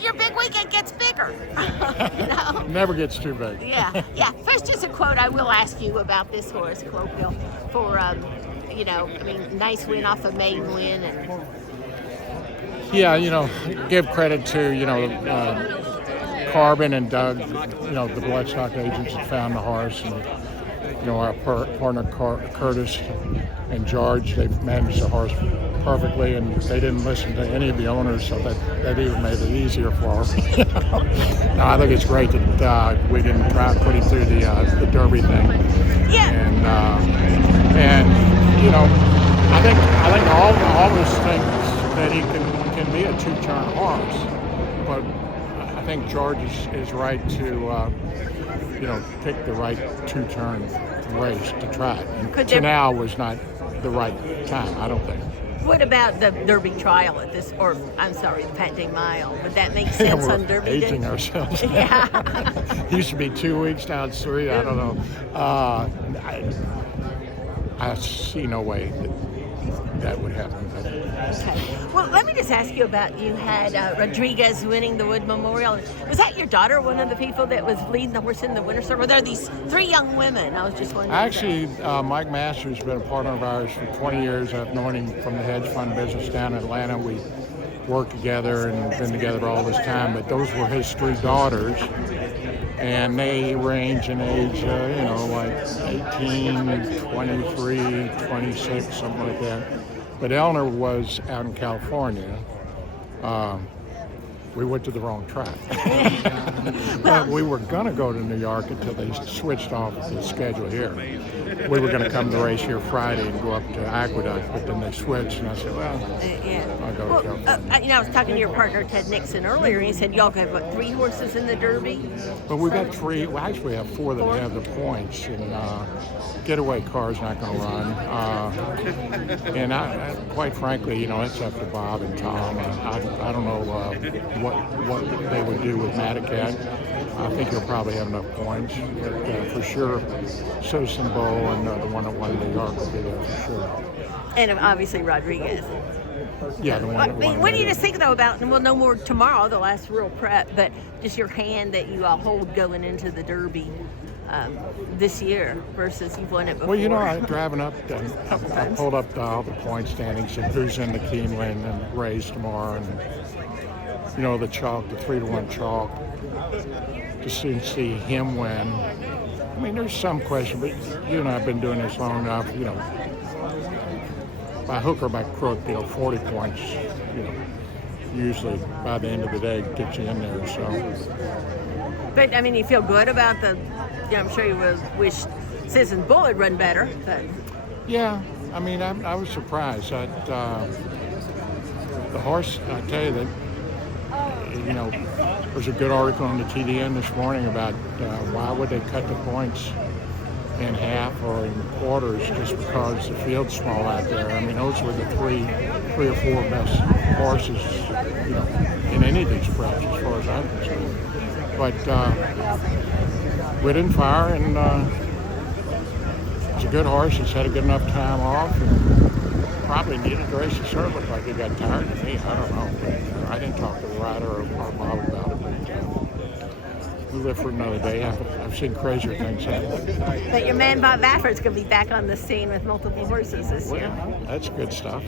your big weekend gets bigger. Never gets too big. Yeah. First, just a quote I will ask you about this horse, Colloquial, for, nice win off a maiden win. And Yeah, give credit to, Carbon and Doug, the bloodstock agents that found the horse, and, our partner Curtis and George, they've managed the horse perfectly, and they didn't listen to any of the owners, so that even made it easier for them. No, I think it's great that we didn't try to put him through the Derby thing. Yeah. And I think all always thinks that he can be a two-turn horse, but I think George is right to pick the right two-turn race to try it. And now was not the right time, I don't think. What about the Derby trial at this, the Pat Day Mile? Would that make sense on Derby Day? We're aging ourselves. Yeah. It used to be 2 weeks, now it's 3. I don't know. I see no way that would happen. Okay. Well, let me just ask you about, you had Rodriguez winning the Wood Memorial. Was that your daughter, one of the people that was leading the horse in the winter circle? Were there these 3 young women? I was just wondering. Actually, Mike Masters has been a partner of ours for 20 years. I've known him from the hedge fund business down in Atlanta. We worked together and been together all this time, but those were his 3 daughters. And they range in age, like 18, 23, 26, something like that. But Eleanor was out in California. We went to the wrong track. But we were going to go to New York until they switched off the schedule here. We were going to come to race here Friday and go up to Aqueduct, but then they switched, and I said, I'll go to California. I was talking to your partner, Ted Nixon, earlier, and he said y'all have, 3 horses in the Derby? But we've got 3, well, actually we have 4 that have the points, and Getaway Car's not going to run. And I, quite frankly, it's up to Bob and Tom. I don't know what they would do with Madacat. I think he'll probably have enough points, but for sure, Citizen Bowl and the one that won New York will be there for sure. And obviously Rodriguez. Yeah, the one that won. What do you just think, though, about, and we'll know more tomorrow, the last real prep, but just your hand that you hold going into the Derby this year versus you've won it before? Well, I'm driving up, I pulled up all the point standings and who's in the Keeneland and race tomorrow, and the chalk, the 3-to-1 chalk, just to see him win. I mean, there's some question, but you and I have been doing this long enough, by hook or by crook, 40 points, usually by the end of the day gets you in there, so. But, you feel good about I'm sure you would wish Citizen Bull had run better, but. Yeah, I was surprised that the horse, I tell you that, there was a good article on the TDN this morning about why would they cut the points in half or in quarters just because the field's small out there. Those were the three or four best horses, in any of these preps as far as I'm concerned. But we didn't fire, and it's a good horse. He's had a good enough time off, and probably needed to race the circuit. Looked like he got tired of me. I don't know. I didn't talk to the rider or Bob about it. But we live for another day. I've seen crazier things happen. But your man Bob Baffert's going to be back on the scene with multiple horses this year. Well, that's good stuff.